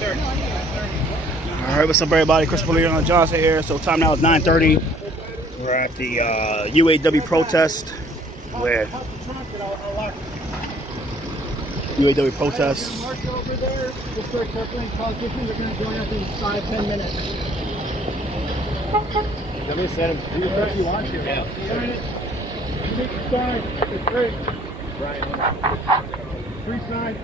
Alright, what's up everybody? Chris Leon Johnson here. So time now is 9:30. We're at the UAW protest where UAW protests. Over there, we'll start circling politicians. They're going to join us in 5-10 minutes. Let me set them. Do whatever you want to. Yeah. Take the side. It's great. Right. Free side.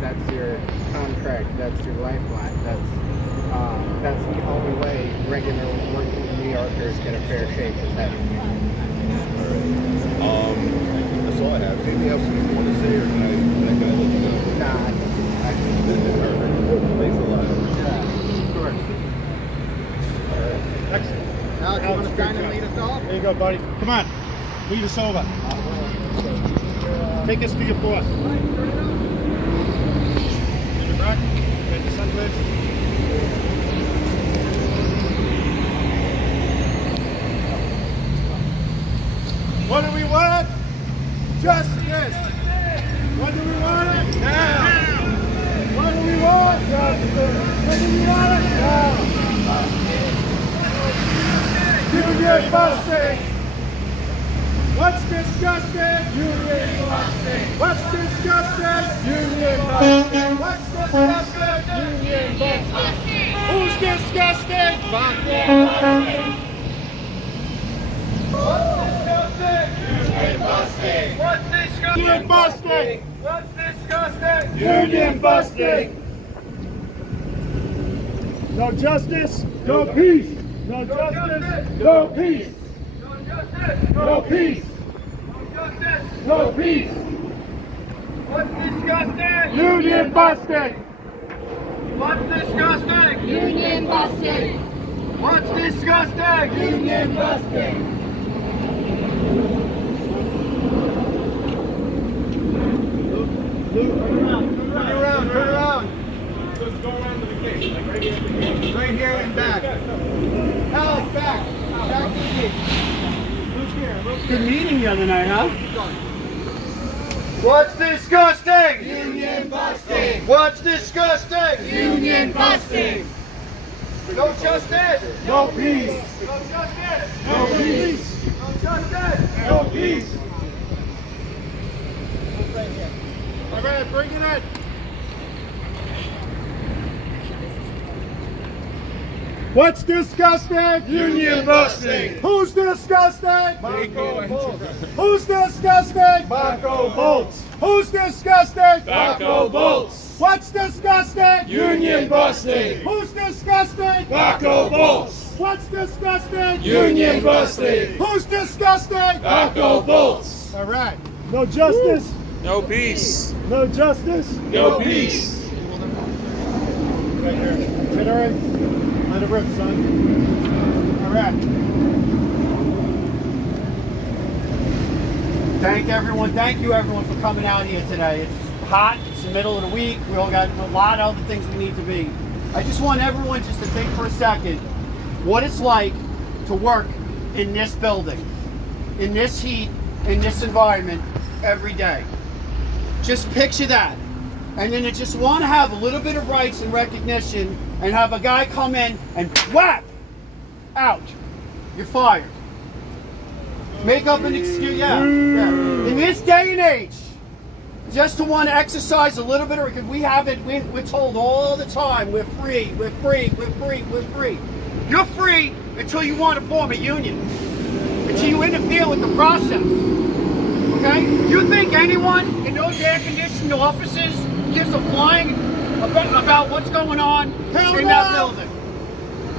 That's your contract. That's your lifeline. That's the only way regular working New Yorkers get a fair shake is having you. All right. That's all I have. Anything else you want to say, or can I let you go? Nah, I think Thanks a lot. yeah, of course. Excellent. Alex, you want to try and lead us off? There you go, buddy. Come on. Lead us over. Take us to your boss. Back. Get the sunblade. What do we want? Justice. What do we want it? Now. What do we want? Justice. What do we want it? Now. Union busting. What's disgusting? Union busting. What's disgusting? Union busting. What's disgusting? Union busting. Who's disgusting? Baco. What's disgusting? Union busting. What's disgusting? Union busting. What's disgusting? Union busting. No justice, no peace. No justice, no peace. No peace. No peace. What's disgusting? Union busting. What's disgusting? Union busting. What's disgusting? Union busting. Turn around. Let's go around to the gate, like right here at the gate. Right here and back. Alex, back. Back to the gate. Look here, look here. Good meeting the other night, huh? What's disgusting? Union busting. What's disgusting? Union busting. No justice. No peace. No justice. No peace. No justice. No peace. All right, bring it in. What's disgusting? Union busting. Who's disgusting? Baco Industries. Who's disgusting? Baco bolts. Who's disgusting? Baco bolts. What's disgusting? Union busting. Who's disgusting? Baco bolts. What's disgusting? Union busting. Who's disgusting? Baco bolts. All right. No justice. No peace. No justice. No peace. Right here. Sit all right. Let it rip, son. All right. Thank you everyone for coming out here today. It's hot, it's the middle of the week, we all got a lot of other things we need to be. I just want everyone just to think for a second what it's like to work in this building, in this heat, in this environment every day. Just picture that. And then you just want to have a little bit of rights and recognition and have a guy come in and whap out you're fired. Make up an excuse, yeah. In this day and age, just to want to exercise a little bit, because we have it, we're told all the time, we're free, we're free, we're free, we're free. You're free until you want to form a union, until you interfere with the process. Okay? You think anyone in those air-conditioned offices gives a flying about what's going on in that building?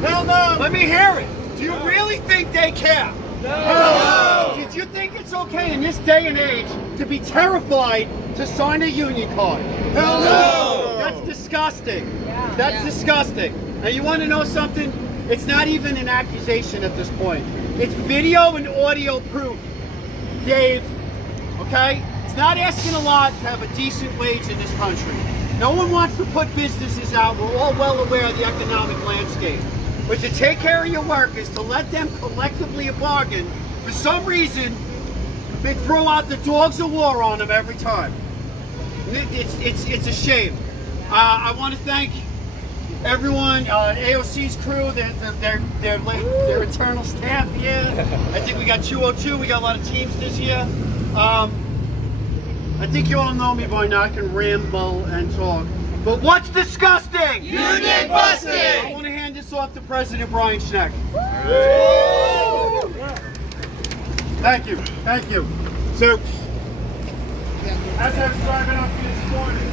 Hell no! Let me hear it. Do you really think they care? No! Did you think it's okay in this day and age to be terrified to sign a union card? Hell no! That's disgusting. That's disgusting. Now you want to know something? It's not even an accusation at this point. It's video and audio proof, Dave. Okay? It's not asking a lot to have a decent wage in this country. No one wants to put businesses out. We're all well aware of the economic landscape. But to take care of your workers, to let them collectively bargain, for some reason, they throw out the dogs of war on them every time. It's a shame. I want to thank everyone, AOC's crew, their internal staff here. I think we got 202. We got a lot of teams this year. I think you all know me by now. I can ramble and talk. But what's disgusting? Union busting! I want to hand this off to President Bronx NY. Thank you. Thank you. So, As I was driving up here this morning,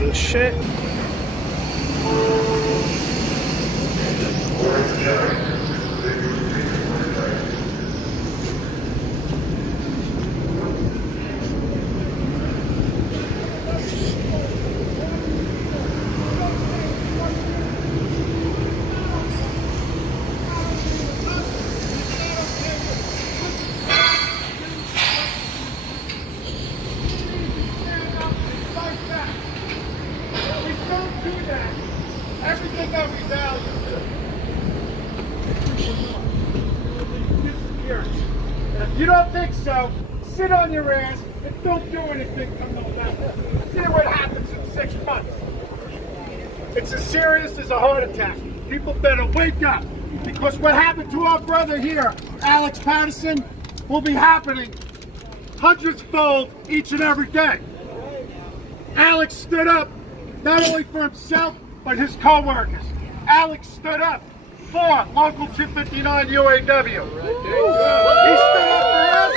This shit. everything that we value disappears. And if you don't think so, sit on your ass and don't do anything from November. See what happens in 6 months. It's as serious as a heart attack. People better wake up, because what happened to our brother here, Alex Patterson, will be happening hundreds-fold each and every day. Alex stood up not only for himself, but his co-workers. Alex stood up for Local 259 UAW. He stood up for us,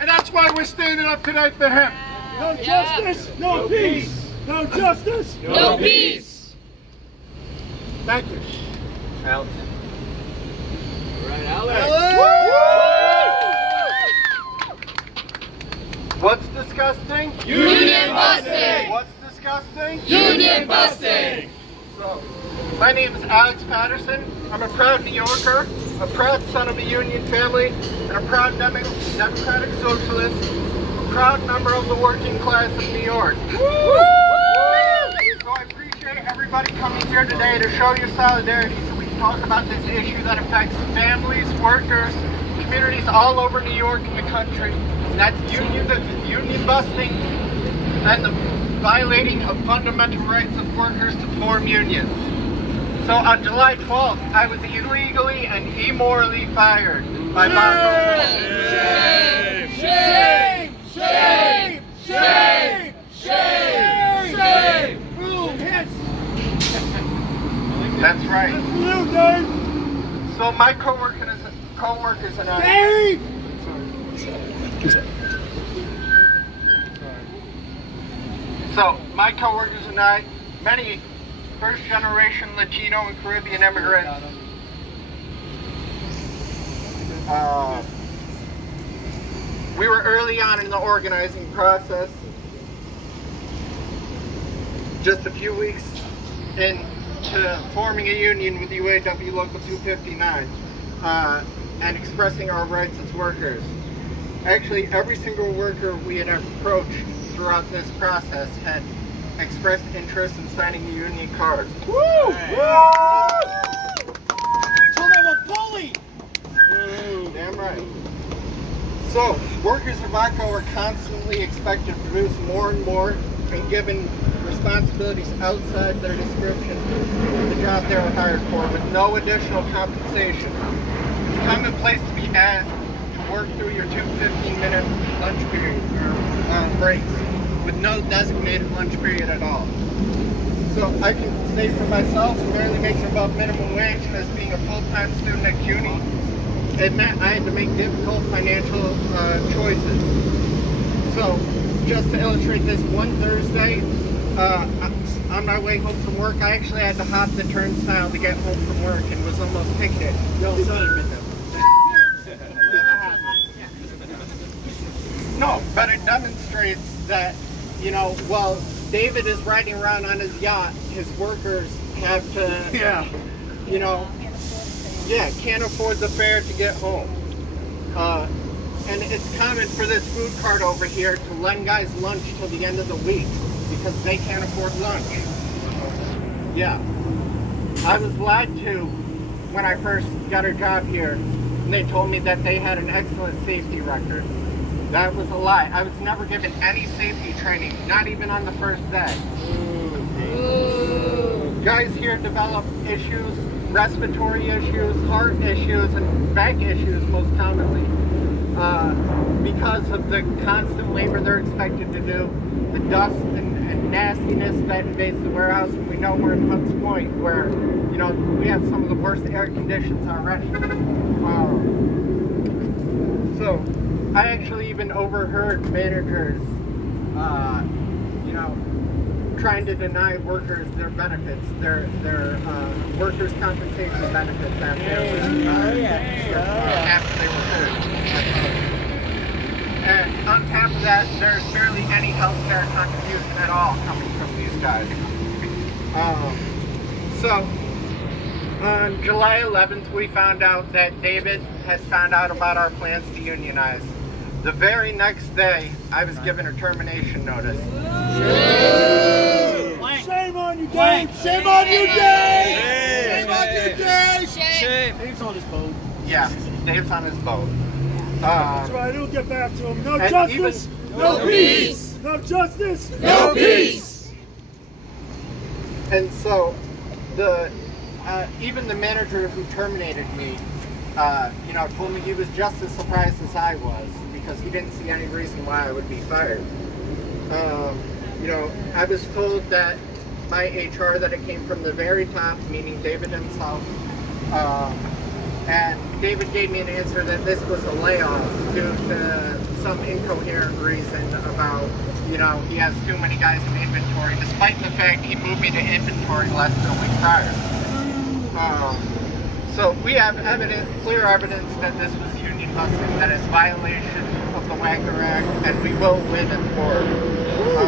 and that's why we're standing up today for him. No justice, no peace. No justice, No peace! Thank you. Alex. What's disgusting? Union busting! What's disgusting? Union busting! So, my name is Alex Patterson. I'm a proud New Yorker, a proud son of a union family, and a proud democratic socialist, a proud member of the working class of New York. So I appreciate everybody coming here today to show your solidarity so we can talk about this issue that affects families, workers, communities all over New York and the country. And that's union busting and the violating of fundamental rights of workers to form unions. So on July 12th, I was illegally and immorally fired by Baco Industries. Shame! Shame! Shame! Shame! Shame! Boom, yes. That's right. That's you, Dave. So my co-workers and I... Dave! So my co-workers and I, many first-generation Latino and Caribbean immigrants, we were early on in the organizing process. Just a few weeks into forming a union with UAW Local 259 and expressing our rights as workers. Actually, every single worker we had approached throughout this process had expressed interest in signing the union card. Woo! Woo! So they were bullied! Damn right. So, workers of Baco are constantly expected to produce more and more and given responsibilities outside their description of the job they were hired for with no additional compensation. It's commonplace to be asked to work through your 2 15-minute lunch period or breaks with no designated lunch period at all. So I can say for myself, who barely makes above minimum wage, as being a full-time student at CUNY, it meant I had to make difficult financial choices. So, just to illustrate this, one Thursday, on my way home from work, I actually had to hop the turnstile to get home from work and was almost ticketed. Yo, son, admit that. No, but it demonstrates that, you know, while David is riding around on his yacht, his workers have to, you know, can't afford the fare to get home. And it's common for this food cart over here to lend guys lunch till the end of the week because they can't afford lunch. Yeah. I was lied to when I first got a job here, and they told me that they had an excellent safety record. That was a lie. I was never given any safety training, not even on the first day. Guys here develop issues, respiratory issues, heart issues, and back issues most commonly because of the constant labor they're expected to do, the dust and nastiness that invades the warehouse. And we know we're in Hunts Point where, you know, we have some of the worst air conditions already. So I actually even overheard managers, you know, trying to deny workers their benefits, their workers' compensation benefits after they were hurt. And on top of that, there's barely any health care contribution at all coming from these guys. So, on July 11th, we found out that David had found out about our plans to unionize. The very next day, I was given a termination notice. Shame on you, Dave! Shame on you, Dave! Shame on you, Dave! Shame. Dave's on his boat. Yeah, Dave's on his boat. That's right, it'll get back to him. No and justice! No peace! No justice! No peace! And so, even the manager who terminated me, you know, told me he was just as surprised as I was because he didn't see any reason why I would be fired. You know, I was told that by HR that it came from the very top, meaning David himself. And David gave me an answer that this was a layoff due to some incoherent reason about, you know, he has too many guys in inventory, despite the fact he moved me to inventory less than a week prior. So we have evidence, clear evidence that this was union busting, that it's violation of the Wagner Act, and we will win in court.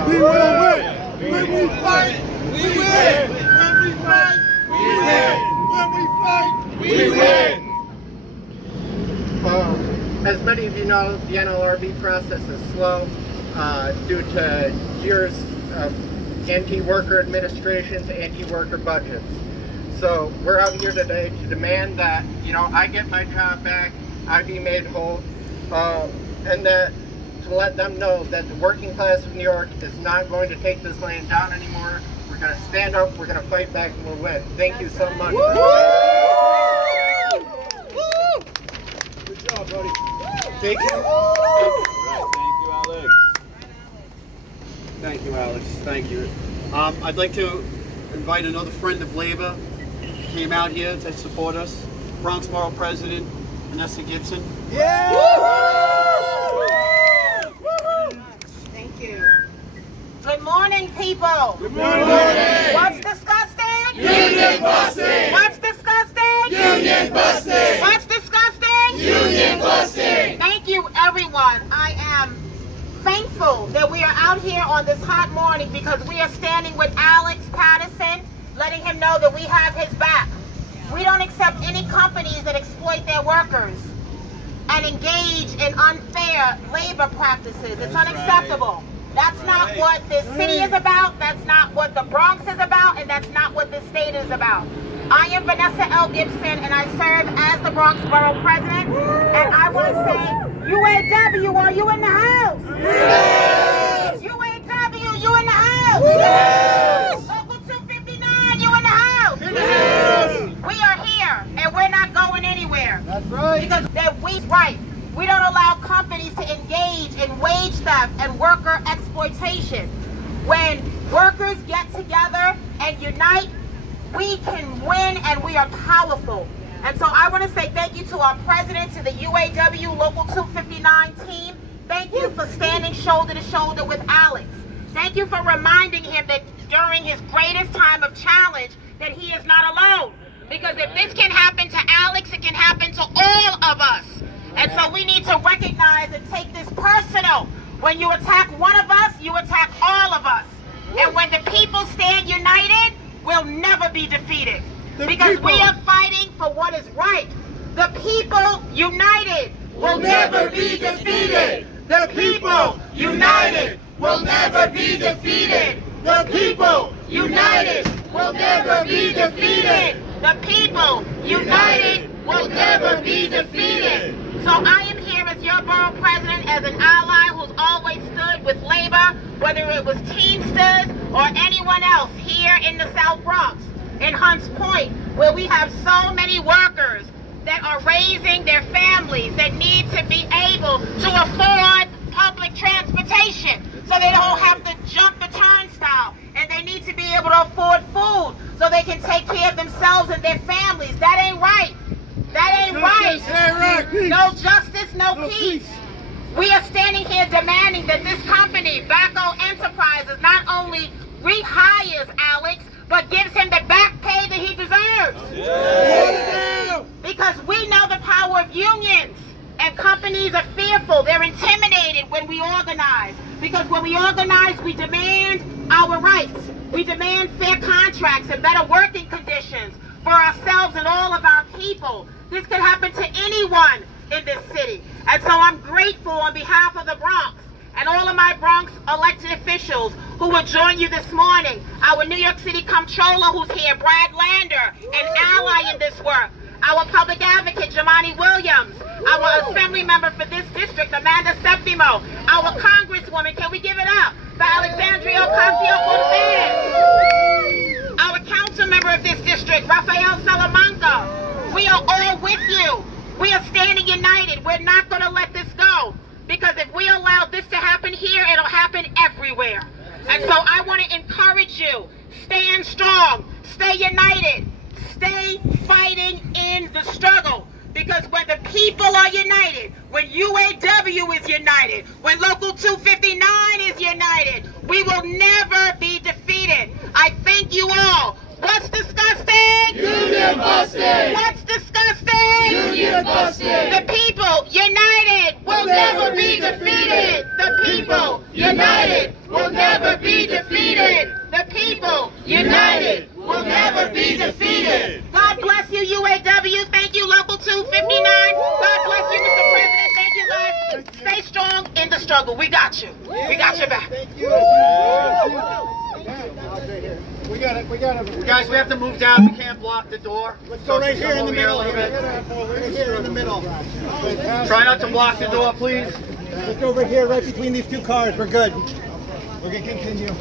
We will win! When we fight, we win! When we fight, we win! When we fight, we win! As many of you know, the NLRB process is slow due to years of anti-worker administrations, anti-worker budgets. So we're out here today to demand that, you know, I get my job back, I be made whole, and that to let them know that the working class of New York is not going to take this land down anymore. We're going to stand up, we're going to fight back, and we'll win. Thank you so much. Good job, buddy. Thank you. Thank you, Alex. Thank you, Alex. Thank you. I'd like to invite another friend of labor. Came out here to support us. Bronx Borough President, Vanessa Gibson. Yeah! Thank you. Good morning, people. Good morning! What's disgusting? Union busting! What's disgusting? Union busting! What's disgusting? Union busting! Thank you, everyone. I am thankful that we are out here on this hot morning because we are standing with Alex Patterson, letting know that we have his back. We don't accept any companies that exploit their workers and engage in unfair labor practices. It's unacceptable. That's not what this city is about, that's not what the Bronx is about, and that's not what this state is about. I am Vanessa L. Gibson, and I serve as the Bronx Borough President, and I want to say, UAW, are you in the house? Yes! UAW, you in the house? Yes! Local 259, you in the house? Yes! We are here, and we're not going anywhere. That's right. Because we don't allow companies to engage in wage theft and worker exploitation. When workers get together and unite, we can win, and we are powerful. And so I want to say thank you to our president, to the UAW Local 259 team. Thank you for standing shoulder to shoulder with Alex. Thank you for reminding him that during his greatest time of challenge that he is not alone. Because if this can happen to Alex, it can happen to all of us. And so we need to recognize and take this personal. When you attack one of us, you attack all of us. And when the people stand united, we'll never be defeated. Because we are fighting for what is right. The people united will never be defeated. The people united will never be defeated. The people united will never be defeated. The people united will never be defeated. So I am here as your borough president, as an ally who's always stood with labor, whether it was Teamsters or anyone else here in the South Bronx, in Hunts Point, where we have so many workers that are raising their families, that need to be able to afford public transportation so they don't have to jump the turnstile, and they need to be able to afford food so they can take care of themselves and their families. That ain't right. That ain't right. No justice, no peace. We are standing here demanding that this company, Baco Enterprises, not only rehires Alex, but gives him the back pay that he deserves. Yeah. Because we know the power of unions, and companies are fearful. They're intimidated when we organize. Because when we organize, we demand our rights. We demand fair contracts and better working conditions for ourselves and all of our people. This could happen to anyone in this city. And so I'm grateful on behalf of the Bronx and all of my Bronx elected officials who will join you this morning. Our New York City Comptroller who's here, Brad Lander, an ally in this work. Our public advocate, Jamani Williams. Our assembly member for this district, Amanda Septimo. Our congresswoman, can we give it up for Alexandria Ocasio-Cortez? Our council member of this district, Rafael Salamanca. We are all with you. We are standing united. We're not going to let this go. Because if we allow this to happen here, it'll happen everywhere. And so I want to encourage you. Stand strong. Stay united. Stay fighting in the struggle. Because when the people are united, when UAW is united, when Local 259 is united, we will never be defeated. I thank you all. What's disgusting? Union busting! What's disgusting? Union busting! The people united will never be defeated. The people united will never be defeated. The people united will never be defeated. God bless you, UAW. Thank you, Local 259. God bless you, Mr. President. Thank you, guys. Stay strong in the struggle. We got you. We got your back. Thank you. We guys, we have to move down. We can't block the door. Let's go right here in the middle. Right here in the middle. Try not to block the door, please. Look over here, right between these two cars. We're good. We're going to continue.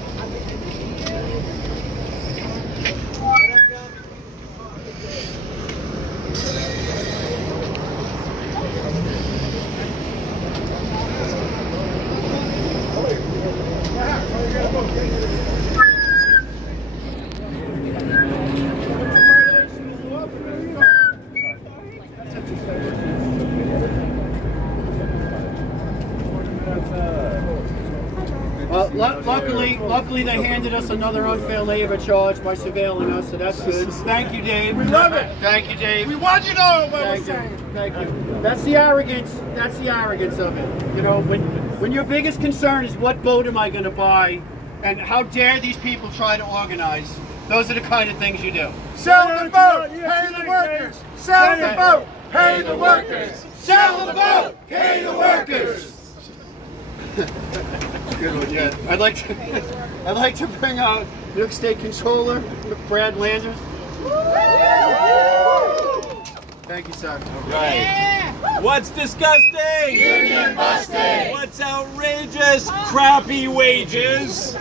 Luckily, they handed us another unfair labor charge by surveilling us, so that's good. Thank you, Dave. We love it. Thank you, Dave. We want you to know what we're saying. Thank you. That's the arrogance. That's the arrogance of it. You know, when your biggest concern is what boat am I going to buy, and how dare these people try to organize. Those are the kind of things you do. Sell the vote, pay the workers. Sell the vote, pay the workers. Sell the vote, pay the workers. Good one, yeah. I'd like to bring out New York State Controller Brad Landers. Thank you, sir. Right. Yeah. What's disgusting? Union busting. What's outrageous? Crappy wages.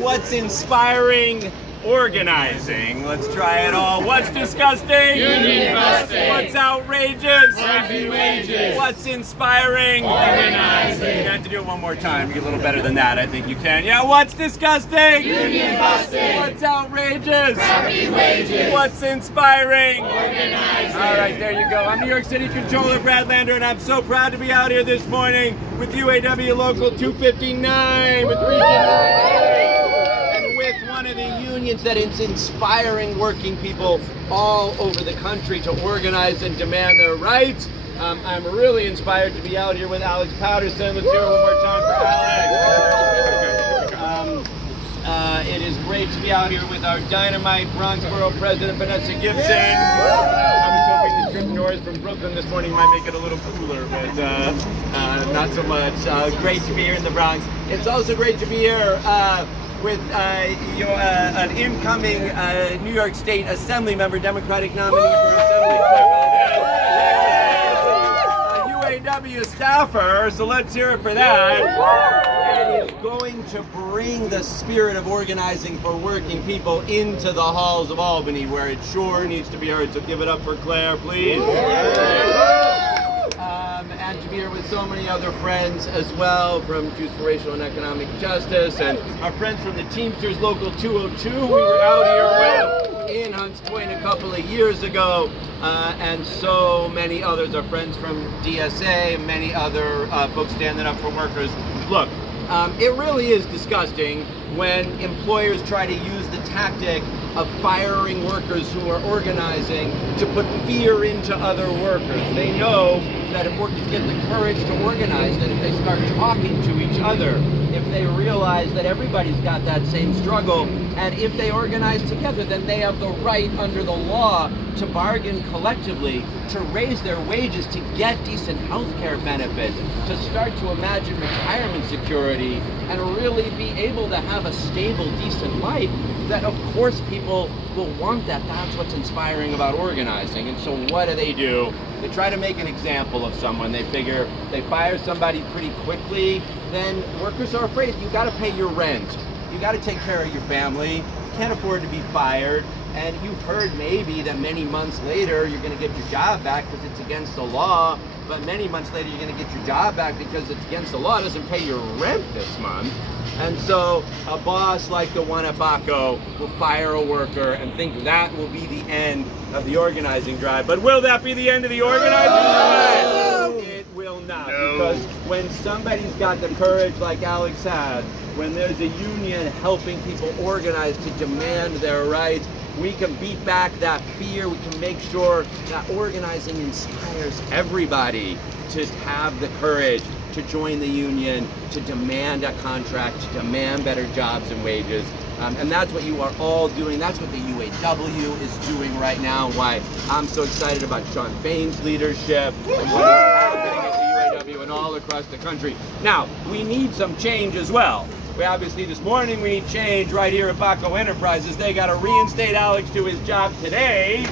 What's inspiring? Organizing. Let's try it all. What's disgusting? Union busting. What's outrageous? Crappy wages. What's inspiring? Organizing. You have to do it one more time. You get a little better than that. I think you can. Yeah. What's disgusting? Union busting. What's outrageous? Crappy wages. What's inspiring? Organizing. All right, there you go. I'm New York City Controller Brad Lander, and I'm so proud to be out here this morning with UAW Local 259 with Region 9. With one of the unions that is inspiring working people all over the country to organize and demand their rights. I'm really inspired to be out here with Alex Patterson. Let's hear it one more time for Alex. It is great to be out here with our dynamite Bronx Borough President Vanessa Gibson. I was hoping the trip north from Brooklyn this morning might make it a little cooler, but not so much. Great to be here in the Bronx. It's also great to be here with an incoming New York State Assembly member, Democratic nominee for Assembly UAW staffer, so let's hear it for that. And is going to bring the spirit of organizing for working people into the halls of Albany, where it sure needs to be heard. So give it up for Claire, please. And to be here with so many other friends as well from Jews for Racial and Economic Justice, and our friends from the Teamsters Local 202 we were out here with in Hunts Point a couple of years ago, and so many others, our friends from DSA, and many other folks standing up for workers. Look, it really is disgusting when employers try to use the tactic of firing workers who are organizing to put fear into other workers. They know that if workers get the courage to organize, that if they start talking to each other, if they realize that everybody's got that same struggle, and if they organize together, then they have the right under the law to bargain collectively, to raise their wages, to get decent health care benefits, to start to imagine retirement security, and really be able to have a stable, decent life. That of course people will want that. That's what's inspiring about organizing. And so what do? They try to make an example of someone. They figure they fire somebody pretty quickly, then workers are afraid. You got to pay your rent. You got to take care of your family. You can't afford to be fired. And you've heard maybe that many months later you're going to get your job back because it's against the law. But many months later you're going to get your job back because it's against the law. It doesn't pay your rent this month. And so a boss like the one at Baco will fire a worker and think that will be the end of the organizing drive. But will that be the end of the organizing drive? It will not. Because when somebody's got the courage like Alex has, when there's a union helping people organize to demand their rights, we can beat back that fear. We can make sure that organizing inspires everybody to have the courage to join the union, to demand a contract, to demand better jobs and wages. And that's what you are all doing. That's what the UAW is doing right now. Why I'm so excited about Sean Fain's leadership and what is happening at the UAW and all across the country. Now, we need some change as well. We obviously this morning we need change right here at Baco Enterprises. They got to reinstate Alex to his job today.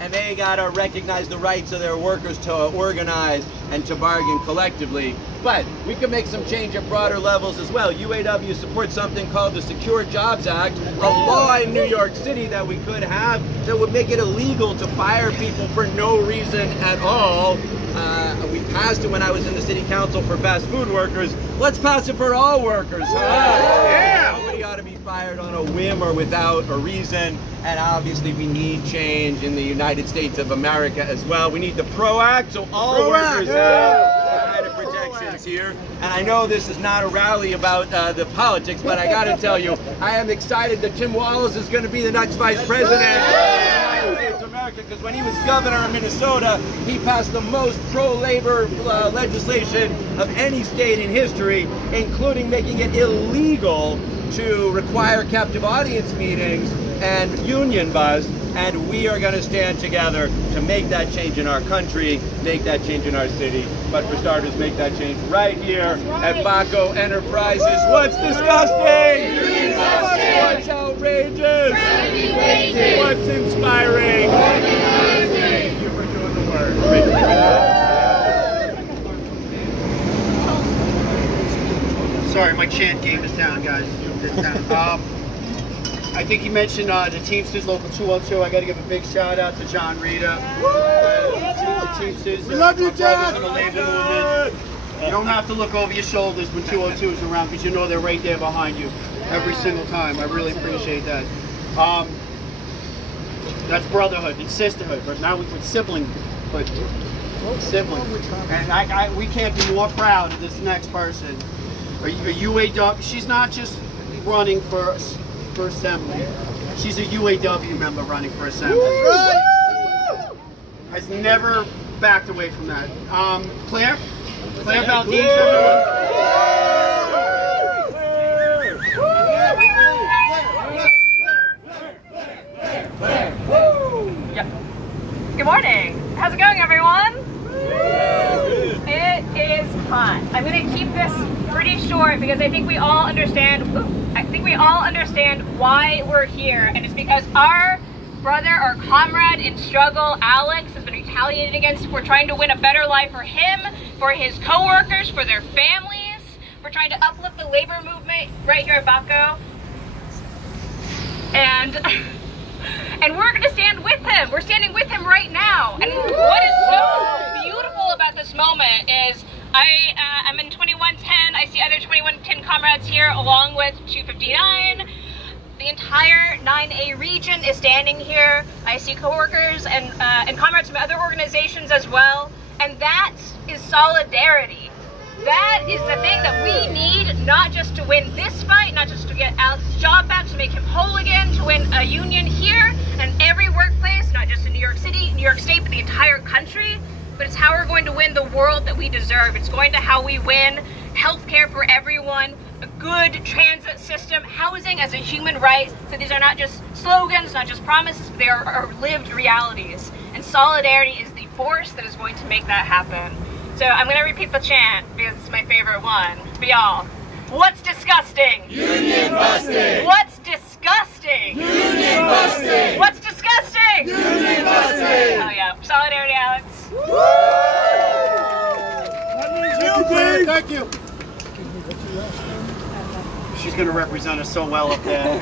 And they got to recognize the rights of their workers to organize and to bargain collectively. But we can make some change at broader levels as well. UAW supports something called the Secure Jobs Act, a law in New York City that we could have that would make it illegal to fire people for no reason at all. We passed it when I was in the city council for fast food workers. Let's pass it for all workers, huh? Yeah! Nobody ought to be fired on a whim or without a reason. And obviously we need change in the United States of America as well. We need the PRO Act, so all workers have kind of protections here. And I know this is not a rally about the politics, but I got to tell you, I am excited that Tim Walz is going to be the next vice president of the United States of America, because when he was governor of Minnesota, he passed the most pro-labor legislation of any state in history, including making it illegal to require captive audience meetings and union bust, and we are going to stand together to make that change in our country, make that change in our city, but for starters, make that change right here at Baco Enterprises. What's disgusting? What's outrageous? What's inspiring? Thank you for doing the work. Sorry, my chant game is down, guys. It's down. I think he mentioned the Teamsters Local 202. I got to give a big shout out to John Rita. The Teamsters. We love you, John. In the labor movement. You don't have to look over your shoulders when 202 is around because you know they're right there behind you every single time. I really appreciate that. That's brotherhood and sisterhood, but now we put sibling. And we can't be more proud of this next person. A UAW. She's not just running for assembly. She's a UAW member running for assembly. Right. Has never backed away from that. Claire Valdez. Good morning. How's it going, everyone? It is fun. I'm going to keep this pretty short because I think we all understand. Why we're here, and it's because our brother or comrade in struggle, Alex, has been retaliated against. We're trying to win a better life for him, for his co-workers, for their families. We're trying to uplift the labor movement right here at Baco, and we're going to stand with him. We're standing with him right now. And what is so beautiful about this moment is I'm in 2110. I see other 2110 comrades here along with 259. The entire 9A region is standing here. I see coworkers and comrades from other organizations as well. And that is solidarity. That is the thing that we need, not just to win this fight, not just to get Alex's job back, to make him whole again, to win a union here and every workplace, not just in New York City, New York State, but the entire country. But it's how we're going to win the world that we deserve. It's going to how we win healthcare for everyone, a good transit system, housing as a human right. So these are not just slogans, not just promises, but they are lived realities. And solidarity is the force that is going to make that happen. So I'm going to repeat the chant because it's my favorite one. For y'all. What's disgusting? Union busting! What's disgusting? Union busting! What's disgusting? Union busting! Oh yeah. Solidarity, Alex. Woo! Thank you. She's going to represent us so well up there.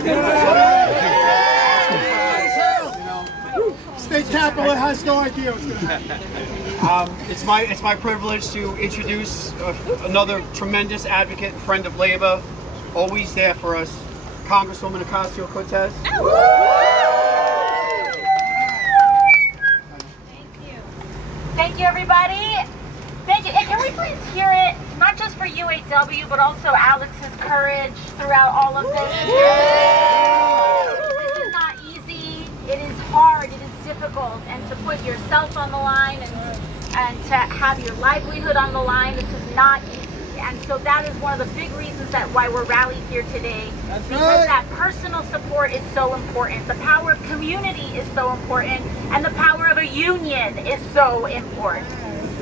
State Capitol has no idea what's going to happen. It's my privilege to introduce another tremendous advocate and friend of labor, always there for us, Congresswoman Ocasio-Cortez. Thank you. Thank you, everybody. Thank you. And can we please hear it, not just for UAW, but also Alex's courage throughout all of this? This is not easy. It is hard. It is difficult. And to put yourself on the line and to have your livelihood on the line, this is not easy. And so that is one of the big reasons why we're rallied here today. Because that personal support is so important. The power of community is so important. And the power of a union is so important.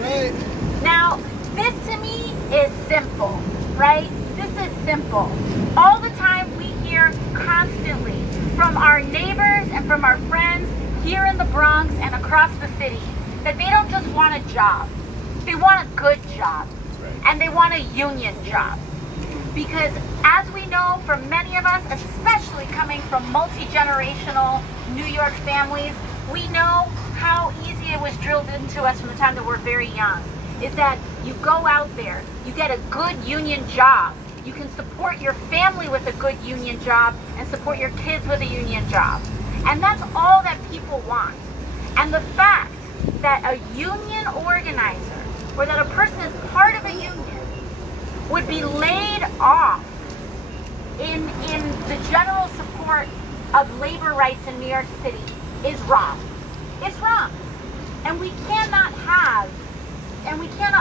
Right. Now, this to me is simple, right? This is simple. All the time we hear constantly from our neighbors and from our friends here in the Bronx and across the city that they don't just want a job. They want a good job. And they want a union job. Because as we know from many of us, especially coming from multi-generational New York families, we know how easy it was drilled into us from the time that we're very young. Is that you go out there, you get a good union job, you can support your family with a good union job and support your kids with a union job. And that's all that people want. And the fact that a union organizer, or that a person is part of a union, would be laid off in the general support of labor rights in New York City is wrong. It's wrong. And we cannot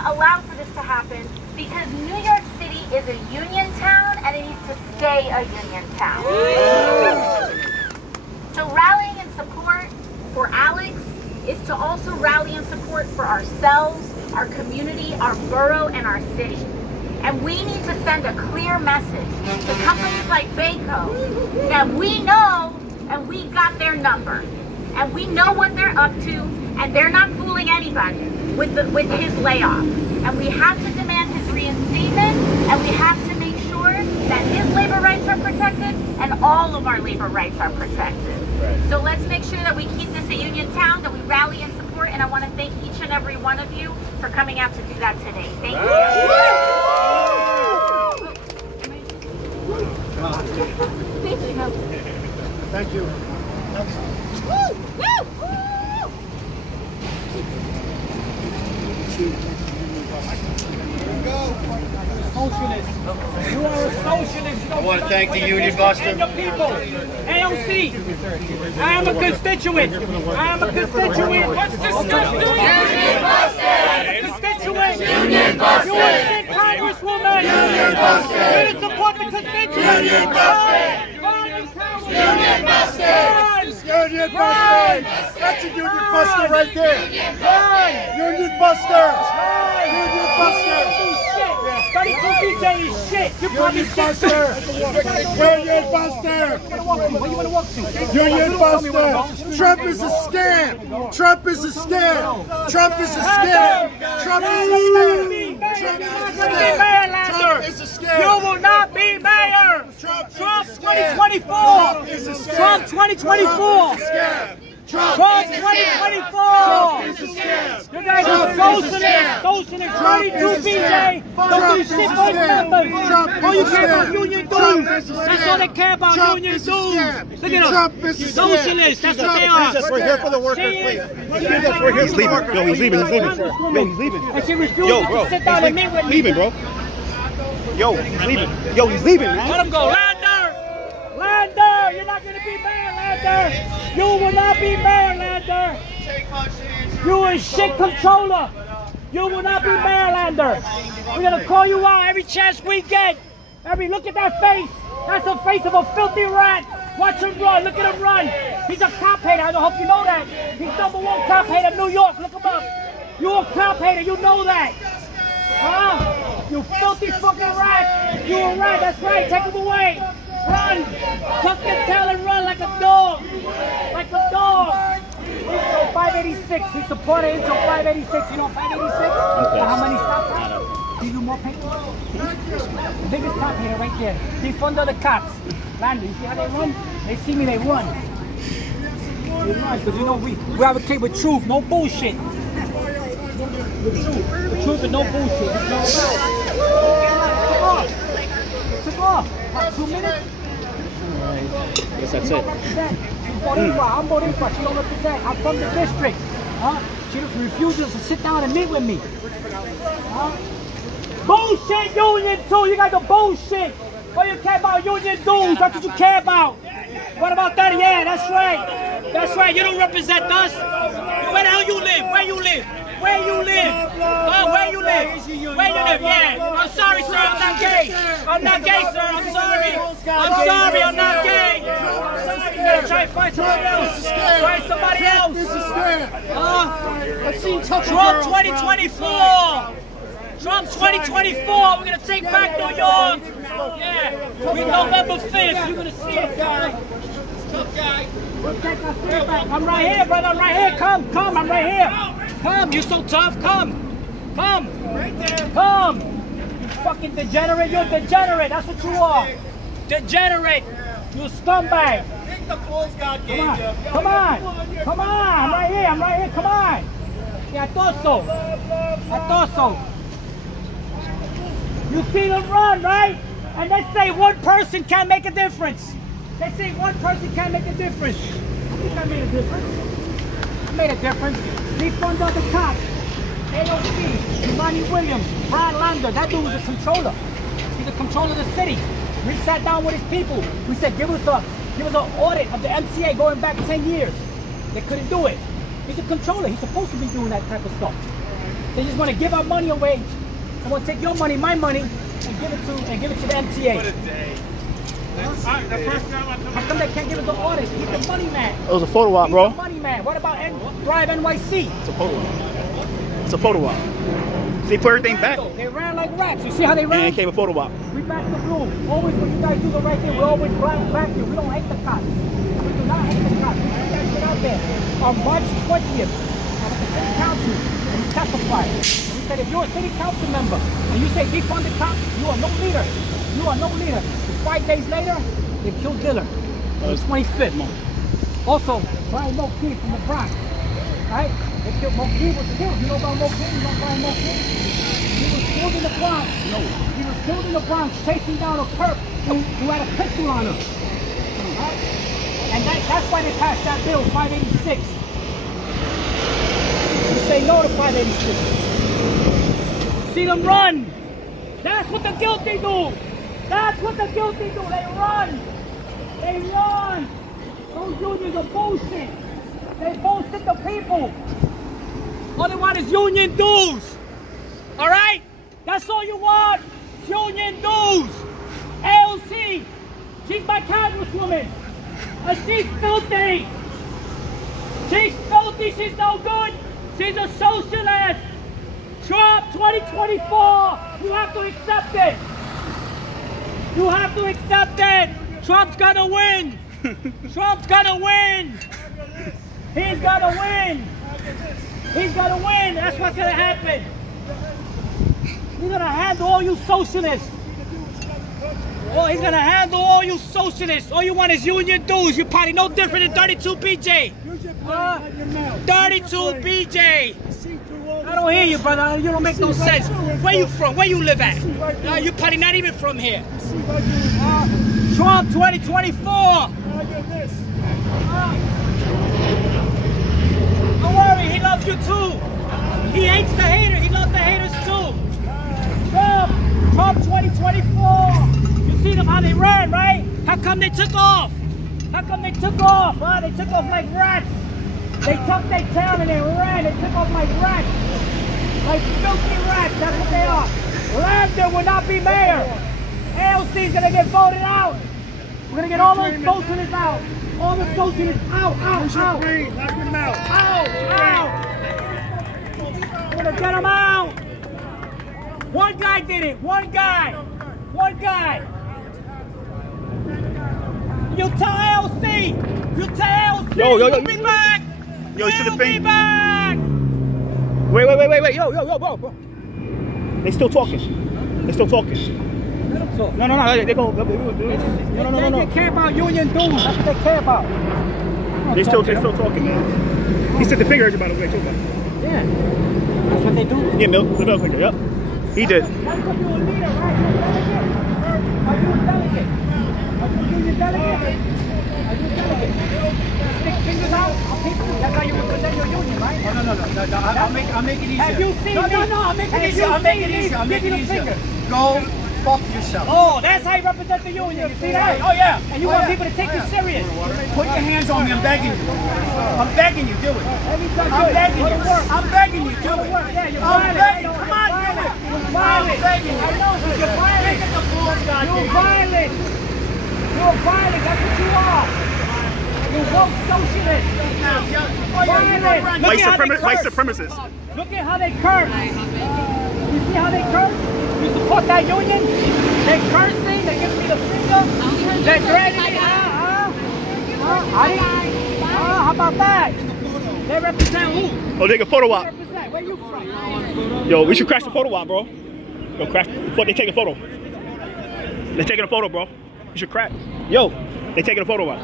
allow for this to happen, because New York City is a union town, and it needs to stay a union town. So rallying in support for Alex is to also rally in support for ourselves, our community, our borough, and our city. And we need to send a clear message to companies like Baco that we know and we got their number. And we know what they're up to, and they're not fooling anybody with his layoff. And we have to demand his reinstatement, and we have to make sure that his labor rights are protected and all of our labor rights are protected. Right. So let's make sure that we keep this a union town, that we rally in support, and I want to thank each and every one of you for coming out to do that today. Thank you. Thank you. Socialist. You are a socialist. I want to thank the Union Buster. And the people. AOC. I am a constituent. I am a constituent. What's disgusting? Union busted. Constituent. Union busted. You are a sick congresswoman. Union busted. You support the constituent. Union busted. Union busted. Union busted. That's a union buster right there. Union buster. Union buster. 32 BJ is shit. You probably Union buster. Union buster. Where you want to walk to? Union buster. Trump is a scam. Trump is a scam. Trump is a scam. Trump is a scam. Trump is a scam. You will not be mayor. Trump 2024. Trump 2024. Trump 2024! You guys are socialist, 22 BJ, don't do shit for his members. All you care about union dues. That's all they care about, union dues. Look at them, socialists, that's what they are. We're here for the workers, please. He's leaving. Yo, he's leaving. Yo, he's leaving. And she refuses to sit down and meet with me. Leaving, bro. Yo, he's leaving. Yo, he's leaving, man. Let him go. Lander, you're not going to be mayor, Lander. You will not be mayor, Lander. You a shit controller. You will not be mayor, Lander. We're going to call you out every chance we get. Look at that face. That's the face of a filthy rat. Watch him run. Look at him run. He's a cop hater. I hope you know that. He's #1 cop hater in New York. Look him up. You're a cop hater. You know that. Huh? You filthy fucking rat. You a rat. That's right. Take him away. Run! Tuck your tail and run like a dog! Like a dog! Intro 586. He supported Intro 586. You know 586? Okay. How many stop? Do you know more people? The biggest cop here right there. Defund the cops. Randy, you see how they run? They see me, they run. They run, because you know we advocate with truth, no bullshit. The truth and no bullshit. Took off. 2 minutes? I guess that's it. I'm Boricua. She don't represent. I'm from the district. She refuses to sit down and meet with me. Bullshit union too. You got the bullshit. What you care about union dues? That's what you care about. What about that? Yeah, that's right. That's right. You don't represent us. Where the hell you live? Where you live? Where you live? Where you live? Where you live? Yeah. I'm sorry, sir. I'm not gay. I'm not gay, sir. I'm sorry. I'm sorry. I'm not gay. I'm sorry. You gotta try to find somebody else. Find somebody else. This is scam. I've seen Trump 2024. Trump 2024. We're gonna take back New York. Yeah. We're November 5th. You're gonna see it, guy. Tough guy. We'll take our fear back. I'm right here, brother. I'm right here. Come. I'm right here. Come. You're so tough. Come. Right there. Come. You fucking degenerate. You're a degenerate. That's what you are. Degenerate. You scumbag. Think the Bulls got game. Come on. I'm right here. Come on. Yeah, I thought so. You see them run, right? And they say one person can't make a difference. They say one person can't make a difference. I think I made a difference. I made a difference. Defund all the cops. AOC, Imani Williams, Brad Lander. That dude was a controller. He's a controller of the city. We sat down with his people. We said, give us an audit of the MCA going back 10 years. They couldn't do it. He's a controller. He's supposed to be doing that type of stuff. They just want to give our money away. I want to take your money, my money, and give it to the MTA? What a day. The first time I How come they can't give it to artists? He's the money man. It was a photo op, bro. He's the money man. What about Drive NYC? It's a photo op. It's a photo op. See, put everything back. They ran like rats. You see how they ran? And it came a photo op. We back the blue. Always when you guys do the right thing, we always back you. We don't hate the cops. We do not hate the cops. We put that shit out there. On March 20th, I'm at the city council, and we testified. And we said, if you're a city council member, and you say defund the cops, you are no leader. You are no leader. 5 days later, they killed Diller on the 25th. Also, Brian Mulkey from the Bronx. Right? They killed Mulkey was killed. You know about Mulkey? You know Brian Mulkey? He was killed in the Bronx. No. He was killed in the Bronx chasing down a perp who had a pistol on him. Right? And that's why they passed that bill, 586. You say no to 586. See them run. That's what the guilty do. That's what the guilty do. They run. They run. Those unions are bullshit. They bullshit the people. All they want is union dues. All right? That's all you want. Union dues. AOC. She's my congresswoman. And she's filthy. She's filthy. She's no good. She's a socialist. Trump 2024. You have to accept it. You have to accept it. Trump's gonna win. Trump's gonna win. He's gonna win. He's gonna win. That's what's gonna happen. He's gonna handle all you socialists. Oh, he's gonna handle all you socialists. All you want is union dues. You're probably no different than 32 BJ. 32 BJ. I don't hear you, brother. You don't make no sense. Where you from? Where you live at? You're probably not even from here. Trump 2024. Don't worry, he loves you too. He hates the hater. He loves the haters too. Trump 2024. You see them how they ran, right? How come they took off? How come they took off? Huh? They took off like rats. They tucked their tail and they ran. They took off like rats. Like filthy rats. That's what they are. Lander will not be mayor. AOC is going to get voted out. We're going to get all those socialists out. All the socialists out, out, out. Knock them out. Out, out. We're going to get them out. One guy did it. One guy. One guy. You tell AOC. You tell AOC. We'll be back. Yo, you see the We'll thing? be back. Wait. Yo, bro. They still talking. They still talking. Let them talk. No. They go. No. They care about union dues. That's what they care about. They still talking, man. He said the finger hurts, by the way, too, man. Yeah. That's what they do. Yeah, the middle finger, yep. He did. That's what you're a leader, right? Are you a delegate? Are you a union delegate? Are you a delegate? Stick fingers out on people. That's how you represent your union, right? No. I'll make it easier. Have you seen me? No, I'll make it easier. I'll make it easier. Go fuck yourself. Oh, that's how you represent the union. You see that? Oh, yeah. And you want people to take you serious. Put your hands on me. I'm begging you. I'm begging you. Do it. I'm begging you. I'm begging you. Do it. Yeah, you're I'm violent. begging. Come on, do it. You're violent. I'm begging you. I know, you're violent. You're violent. You're violent. That's what you are. You woke socialist. Violent. White supremacists. Look at how they curse. You see how they curse? You support that union? They're cursing. They're giving me the finger. They're dragging me. How about that? They represent who? Oh, they can photo op. Where you from? Yo, we should crash the photo op, bro. Yo, crash before they take a photo. They're taking a photo, bro. You should crash. Yo, they taking a photo op.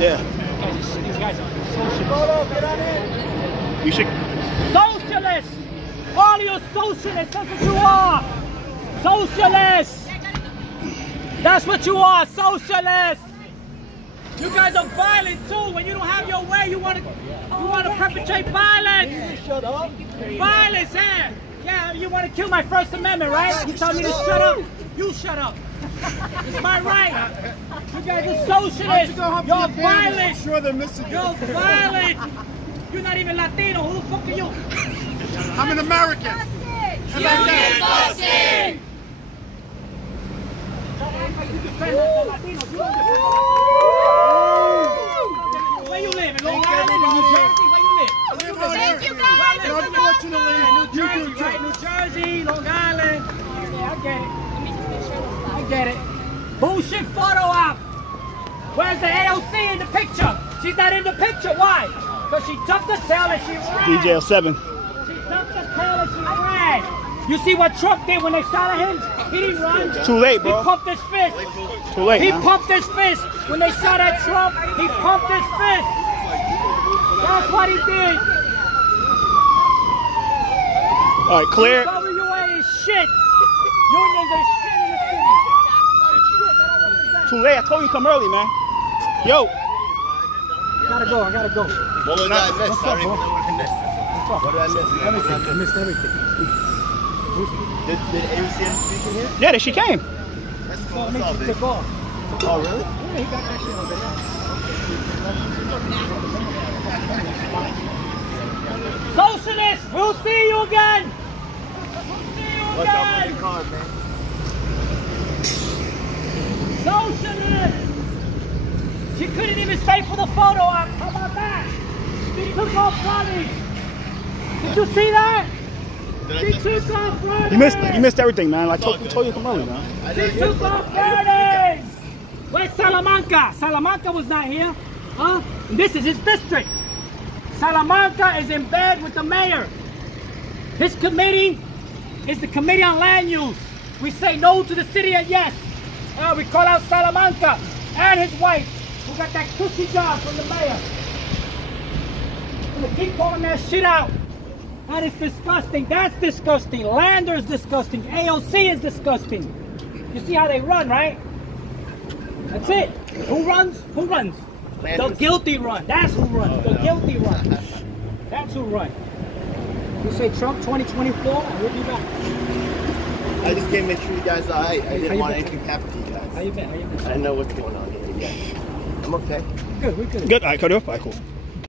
Yeah. These guys are socialists. You should. Socialists! All you socialists, that's what you are! Socialists! That's what you are, socialists! You guys are violent too. When you don't have your way, you want to perpetrate violence! Shut up. Violence, yeah! Yeah, you want to kill my First Amendment, right? You tell me to shut up. You shut up. It's my right. You guys are socialists. You're violent. Sure they're missing you. You're violent. You're not even Latino. Who the fuck are you? I'm an American. Union busting! Where you live? In Long Island, New Jersey? Where you live? Thank you guys. Unfortunately, New Jersey, right? New Jersey, Long Island. Yeah, I get it. I get it. Bullshit photo op. Where's the AOC in the picture? She's not in the picture. Why? Because she tucked her tail and she ran. DJ 7. She tucked her tail and she ran. You see what Trump did when they shot at him? He didn't run. Too late, bro. He pumped his fist. Too late. He man. pumped his fist. When they shot at Trump, he pumped his fist. That's what he did. All right, clear. UAW is shit. Unions are shit in the city. Too late. I told you come early, man. Yo. I gotta go. What did I miss? I don't even know what I missed. What did I miss? Everything. I missed everything. Did AOC speak in here? Yeah, she came. That's cool. He took off. Oh, really? Yeah, he got that shit on video. Socialists, we'll see you again. Watch out for your car, man. Socialists. She couldn't even stay for the photo op. How about that? She took off running. Did you see that? She took off running. You missed everything, man. Like told you to come early, man. She took off running. Where's Salamanca? Salamanca was not here. Huh? And this is his district. Salamanca is in bed with the mayor. His committee is the Committee on Land Use. We say no to the city and yes. We call out Salamanca and his wife, who got that cushy job from the mayor. We're gonna keep calling that shit out. That is disgusting. That's disgusting. Lander is disgusting. AOC is disgusting. You see how they run, right? That's it. Who runs? Who runs? The guilty run. That's who runs. The guilty run. That's who runs. You say Trump 2024, we'll be back. I just came to make sure you guys are alright. I didn't want anything to happen to you guys. How you been? I didn't know what's going on here. Yeah. I'm okay. Good, we're good. Good. All right, cut it off. All right, cool.